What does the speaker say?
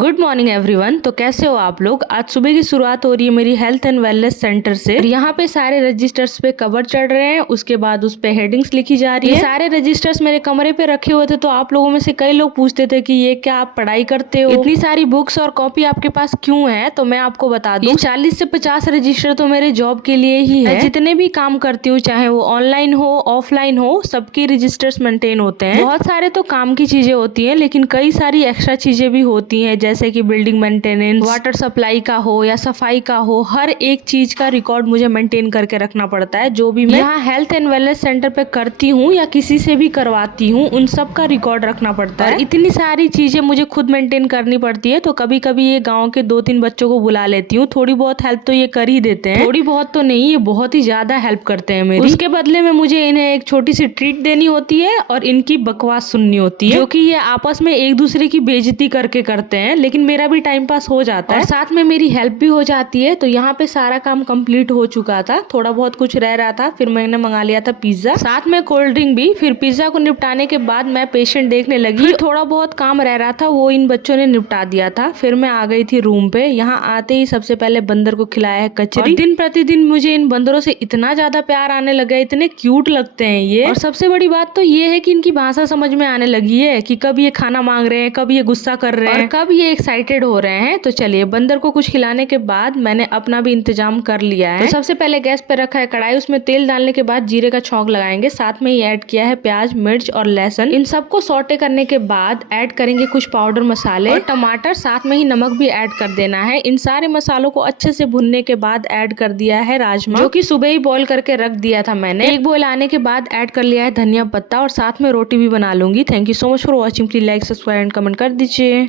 Good morning everyone. तो कैसे हो आप लोग। आज सुबह की शुरुआत हो रही है मेरी हेल्थ एंड वेलनेस सेंटर से। यहाँ पे सारे रजिस्टर्स पे कवर चढ़ रहे हैं, उसके बाद उस पे हेडिंग्स लिखी जा रही है। ये सारे रजिस्टर्स मेरे कमरे पे रखे हुए थे, तो आप लोगों में से कई लोग पूछते थे कि ये क्या आप पढ़ाई करते हो, इतनी सारी बुक्स और कॉपी आपके पास क्यों है। तो मैं आपको बता दूं, 40 से 50 रजिस्टर तो मेरे जॉब के लिए ही है। जितने भी काम करती हूँ, चाहे वो ऑनलाइन हो ऑफलाइन हो, सबकी रजिस्टर्स मेंटेन होते हैं। बहुत सारे तो काम की चीजें होती है, लेकिन कई सारी एक्स्ट्रा चीजें भी होती है, जैसे कि बिल्डिंग मेंटेनेंस, वाटर सप्लाई का हो या सफाई का हो, हर एक चीज का रिकॉर्ड मुझे मेंटेन करके रखना पड़ता है। जो भी मैं यहाँ हेल्थ एंड वेलनेस सेंटर पे करती हूँ या किसी से भी करवाती हूँ, उन सब का रिकॉर्ड रखना पड़ता है। इतनी सारी चीजें मुझे खुद मेंटेन करनी पड़ती है, तो कभी कभी ये गाँव के 2-3 बच्चों को बुला लेती हूँ। थोड़ी बहुत हेल्प तो ये कर ही देते हैं, थोड़ी बहुत तो नहीं, ये बहुत ही ज्यादा हेल्प करते हैं मेरी। उसके बदले में मुझे इन्हें एक छोटी सी ट्रीट देनी होती है और इनकी बकवास सुननी होती है, जो कि ये आपस में एक दूसरे की बेइज्जती करके करते हैं, लेकिन मेरा भी टाइम पास हो जाता है और साथ में मेरी हेल्प भी हो जाती है। तो यहाँ पे सारा काम कंप्लीट हो चुका था, थोड़ा बहुत कुछ रह रहा था, फिर मैंने मंगा लिया था पिज्जा, साथ में कोल्ड ड्रिंक भी। फिर पिज्जा को निपटाने के बाद मैं पेशेंट देखने लगी। फिर थोड़ा बहुत काम रह रहा था, वो इन बच्चों ने निपटा दिया था। फिर मैं आ गई थी रूम पे। यहाँ आते ही सबसे पहले बंदर को खिलाया है कचरी। दिन प्रतिदिन मुझे इन बंदरों से इतना ज्यादा प्यार आने लगा, इतने क्यूट लगते हैं ये। और सबसे बड़ी बात तो ये है कि इनकी भाषा समझ में आने लगी है कि कब ये खाना मांग रहे हैं, कब ये गुस्सा कर रहे हैं, कब ये एक्साइटेड हो रहे हैं। तो चलिए, बंदर को कुछ खिलाने के बाद मैंने अपना भी इंतजाम कर लिया है। तो सबसे पहले गैस पे रखा है कढ़ाई, उसमें तेल डालने के बाद जीरे का छौंक लगाएंगे, साथ में ही ऐड किया है प्याज, मिर्च और लहसुन। इन सबको सौटे करने के बाद ऐड करेंगे कुछ पाउडर मसाले और टमाटर, साथ में ही नमक भी ऐड कर देना है। इन सारे मसालों को अच्छे से भुनने के बाद ऐड कर दिया है राजमा, जो कि सुबह ही बॉईल करके रख दिया था मैंने। एक बॉईल आने के बाद ऐड कर लिया है धनिया पत्ता और साथ में रोटी भी बना लूंगी। Thank you so much for watching. Please like, subscribe and comment कर दीजिए।